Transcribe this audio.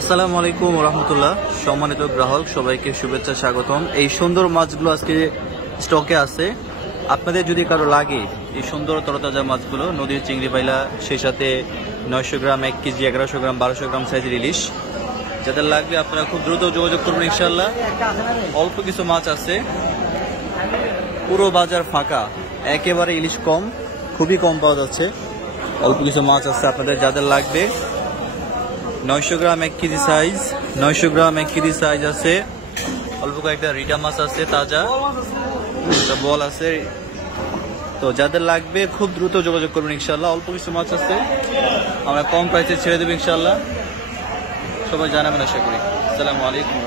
আসসালামু আলাইকুম রহমতুল্লাহ। সম্মানিত গ্রাহক সবাইকে শুভেচ্ছা, স্বাগতম। এই সুন্দর মাছগুলো আজকে স্টকে আছে। আপনাদের যদি কারো লাগে এই সুন্দর তরতাজা মাছগুলো, নদীর চিংড়ি বাইলা, সেই সাথে 900 গ্রাম, 1 কেজি, 1100 গ্রাম, 1200 গ্রাম সাইজের ইলিশ, যাদের লাগবে আপনারা খুব দ্রুত যোগাযোগ করবেন ইনশাল্লাহ। অল্প কিছু মাছ আছে, পুরো বাজার ফাঁকা, একেবারে ইলিশ কম, খুবই কম পাওয়া যাচ্ছে। অল্প কিছু মাছ আছে, আপনাদের যাদের লাগবে 900 গ্রাম 1 কেজি সাইজ, 900 গ্রাম 1 কেজি সাইজ আছে। অল্প কয়েকটা রিটা মাছ আছে, তাজা একটা বল আছে। তো যাদের লাগবে খুব দ্রুত যোগাযোগ করবেন ইনশাল্লাহ। অল্প কিছু মাছ আছে, আমরা কম প্রাইসে ছেড়ে দেবো ইনশাল্লাহ। সবাই জানাবেন আশা করি। আসসালামু আলাইকুম।